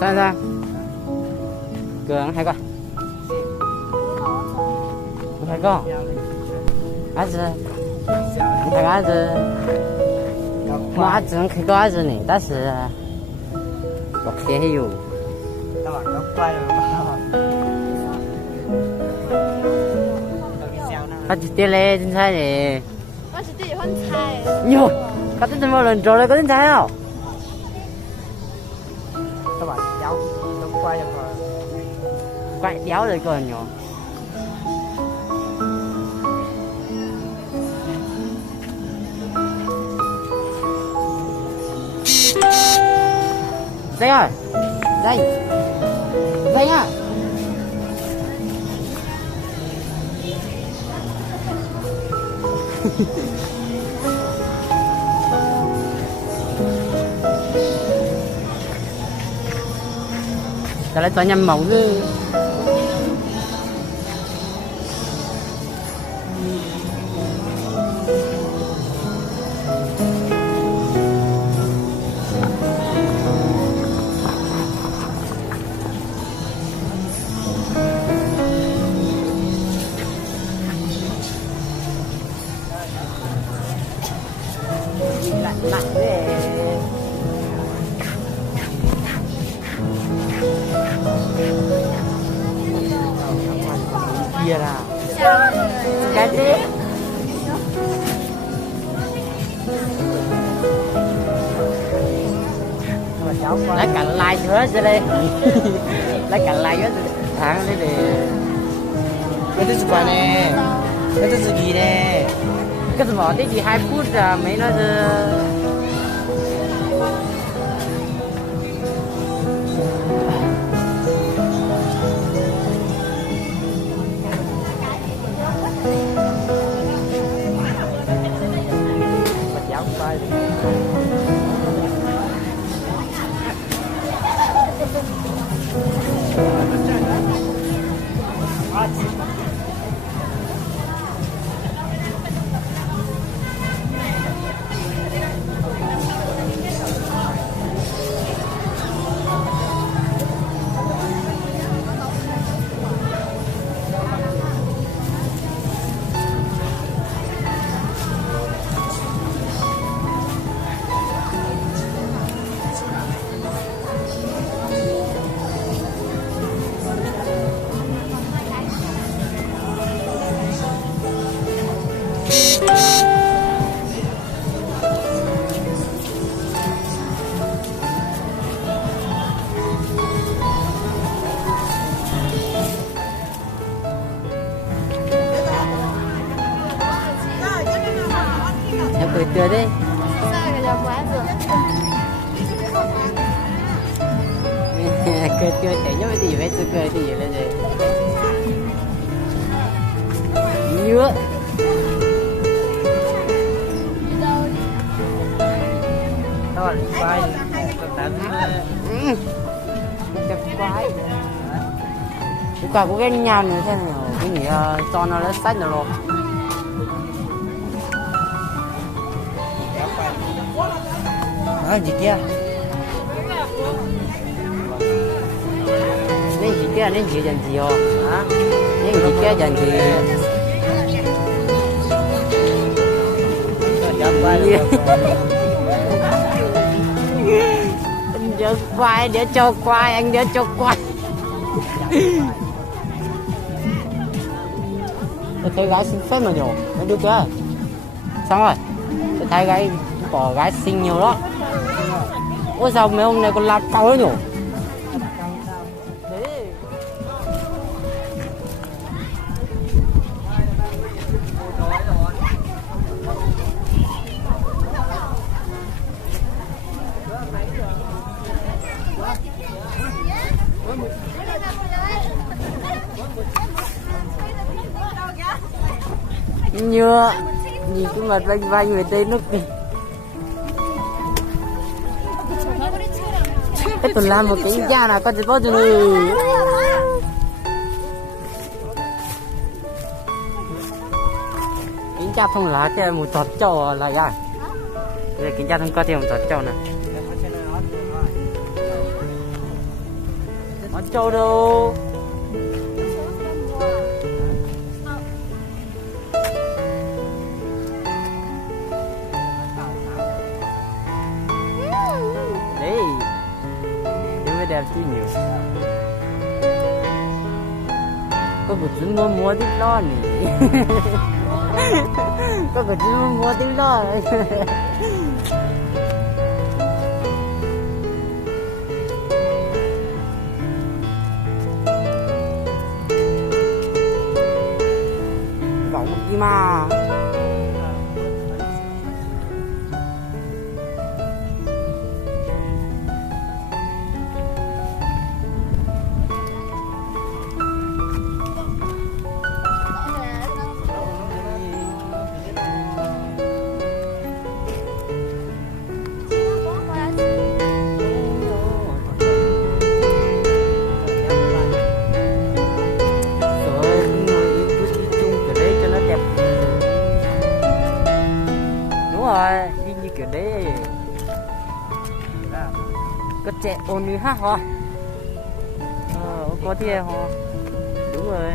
sao cường hay coi hay con 아주 내가 아주 뭐 아주 그거 아주 네 다시 어떻게 해요? 아주 떼래 진짜네. 아주 떼 혼자해. 요, 같은 좀 lần rồi có đến trái không? các bạn cháu nó quay rồi Quay đéo rồi còn nhỏ. Đây rồi, đây, đây nhá. Trả lại cho nhầm mỏng chứ. Lạnh thế. Kia là cái gì? Lấy cả like nữa ra đây. Lấy cả like nữa tháng đây để cái thứ gì nè cái thứ gì nè cái gì mà tí 2 phút là mấy nó cháu quay em cười tươi đấy. Sao cái giờ quá rồi? Cười tươi thế nhưng mà gì vậy tôi cười thì là gì? Nhớ. các bạn quay Đẹp quái. Cái quả của cái nhàm như thế này, cái gì cho nó lấy sách rồi. đó gì kia Nên gì kia nên gì dần gì hả? Nên gì kia dần gì? cháu quay Anh đỡ quay để cho quay, anh đỡ cho quay. Tôi thấy gái xinh phết mà nhổ, nó đưa kia. Xong rồi, tôi thấy gái bỏ gái xinh nhiều đó. Ủa sao mấy hôm nay còn lát câu đó nhổ? Nhựa nhìn cái mặt vanh vanh về đây lúc này cái tôi làm một cái da nào con chỉ có cho người cái da không lá cái một tọt trâu là ya cái da không có thì một tọt trâu nè Ở châu đâu? Đấy, nhưng mà đẹp chứ nhiều. Có cái chuyện mua tí lo nè. Có cái chuyện mua tí lo. Vọng gì mà. Đi như kiểu đấy có trẻ ôn như hát hả? Có thiệt hả? Đúng rồi.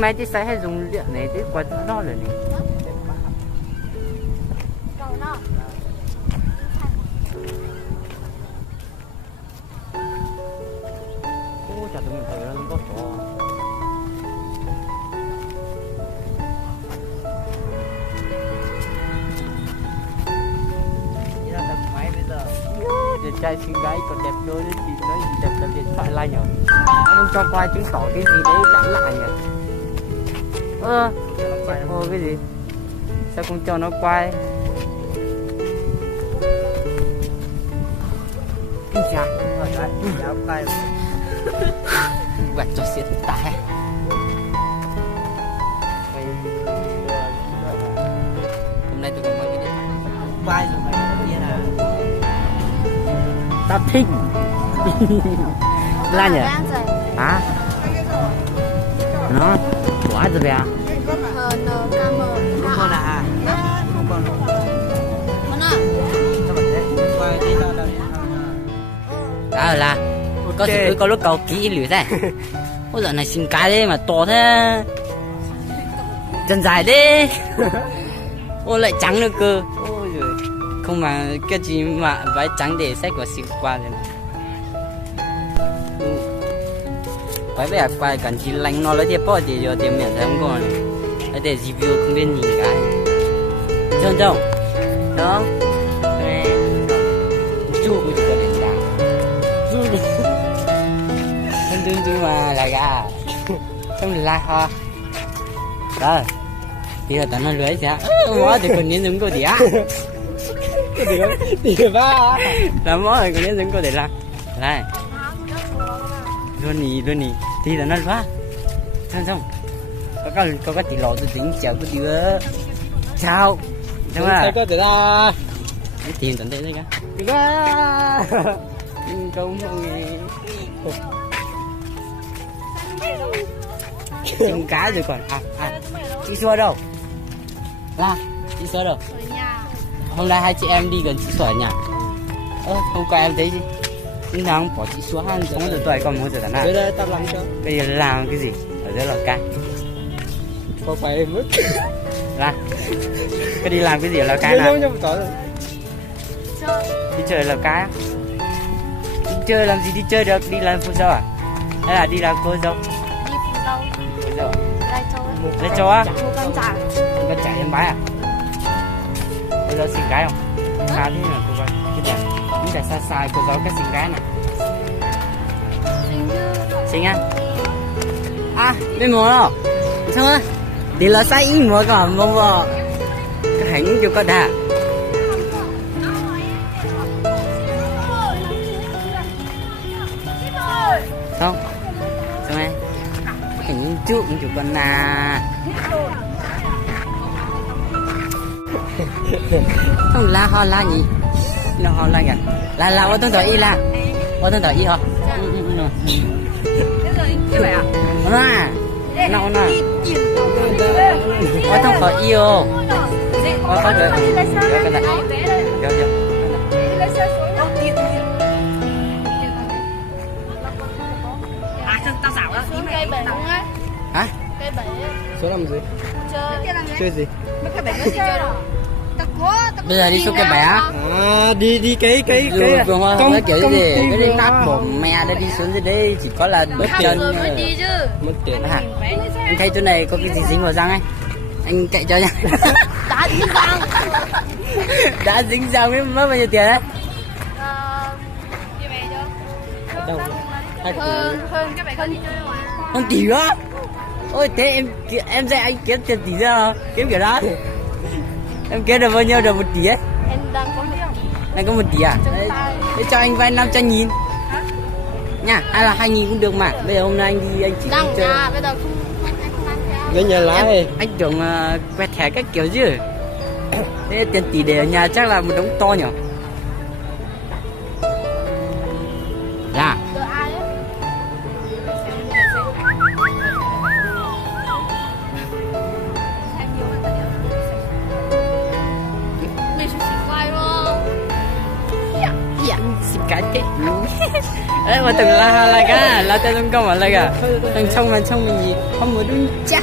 Máy tí xài hay dùng điện này tí quá nó rồi này. Chả tụi mình thấy nó có chỗ. Vậy là đập máy bây giờ. Đẹp trai xinh gái còn đẹp đôi đấy chị nói gì đẹp là điện thoại like nhở. Nó không cho quay chứng tỏ cái gì đấy lạ lạ nhỉ. Cái gì? Sao không cho nó quay? Kinh chà. Quay. Quạt cho xịt tai. Hôm nay tôi còn mang cái điện thoại quay rồi mày có biết à? Tao thích. Là nhỉ? Hả? Nó quá rồi à? Không là không còn là có sự có lúc cầu kỹ lưỡi đây. Ôi giời này xinh cái đấy mà to thế, chân dài đấy. Ôi lại trắng nữa cơ. Ôi giời, không mà cái gì mà váy trắng để xách vào xịt qua rồi. Váy bây giờ quay cần chỉ lạnh nó lấy tiền bao thì giờ tiền miệng thấy không còn này. Để review không biết nhìn cái. Trông trông, đó. Chú cũng chỉ có điện thoại. Chú đi. Chú mà là gà. Không là ho. Rồi. Bây giờ tao nó lưới sẽ. Mó thì còn nhấn cô đĩa. Đĩa ba. Là mó thì còn nhấn cô để làm. Đây. Luôn nì. Thì tao nó lưới. Xong. Có cái tỷ lọ tôi tính chào cái đứa. Chào. Đúng không? Có thể ra. Cái tiền tận đây đấy cả. Đi ra. Không nghe. Trứng cá rồi còn. Chị Xua đâu? Là chị Xua đâu? Hôm nay hai chị em đi gần chị Xua ở nhà. Hôm qua em thấy gì? Nhưng nào bỏ chị Xua ăn sống từ tuổi còn muốn giờ nào? Bây giờ tao làm cho. Bây giờ làm cái gì? Ở dưới lò cai. Có phải em mất. Là cái đi làm cái gì ở Lào Cai nào? Đi chơi ở Lào Cai á? Đi chơi làm gì đi chơi được? Đi làm phù dâu à? Hay là đi làm cô dâu? Đi phù dâu. Phù dâu à? Lai Châu á? Mua con chả. Con chả em bái à? Cô dâu xinh gái không? Khá thế là cô gái cái đẹp. Những cái xa xa cô dâu cái xinh gái này. Xinh á? À, bên mua đâu? Sao á? Đi là sai ý mua cả mông vào. Cái hành cho có đà. Không? Sao em? Hành chút cho con nà. Không la ho la gì? La ho la gì? La ô tô tỏi y la. Ô tô tỏi y hả? Cái này à? Nào nè. Ô tô tỏi y ô. Có được. Vô cái này. Vô vô. Tao xảo đó. Cây bể không á? Hả? Cây bể. Số làm gì? Chơi. Chơi gì? Cây bể nó chơi đâu? Bây giờ đi xuống cái bể á. À, đi cái Vừa hoa không có kiểu gì. Cái đi nát bụng mẹ để đi xuống dưới đây chỉ có là bước chân. Mới đi chứ. mất tiền. Hả? Anh thấy chỗ này có cái gì dính vào răng ấy. Anh cậy cho nha. Đã dính răng. Đã dính răng mới mất bao nhiêu tiền đấy? Đi về chưa? Đâu? Hơn các bạn có đi chơi ngoài. Hơn tỷ á? Ôi thế em dạy anh kiếm tiền tỷ ra không? Kiếm kiểu đó. Em kiếm được bao nhiêu được 1 tỷ ấy? Em đang có biết không? Đang có 1 tỷ à? Đấy cho anh vay 500.000 nha, hay là 2.000 cũng được mà. Bây giờ hôm nay anh đi anh chỉ Đang chơi. bây giờ không ăn theo. Cái nhà lái. Anh tưởng quẹt thẻ các kiểu chứ. Thế tiền tỷ để ở nhà chắc là một đống to nhỉ? Dạ. Đợi ai ấy? Mình sẽ xịt quay luôn. Dạ, xịt cái thế. Đấy mà từng là cái là tên công mà là cái. Từng xong mình gì không có đúng chắc.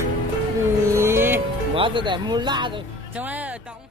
Quá tôi để mua la rồi. Trong ấy tổng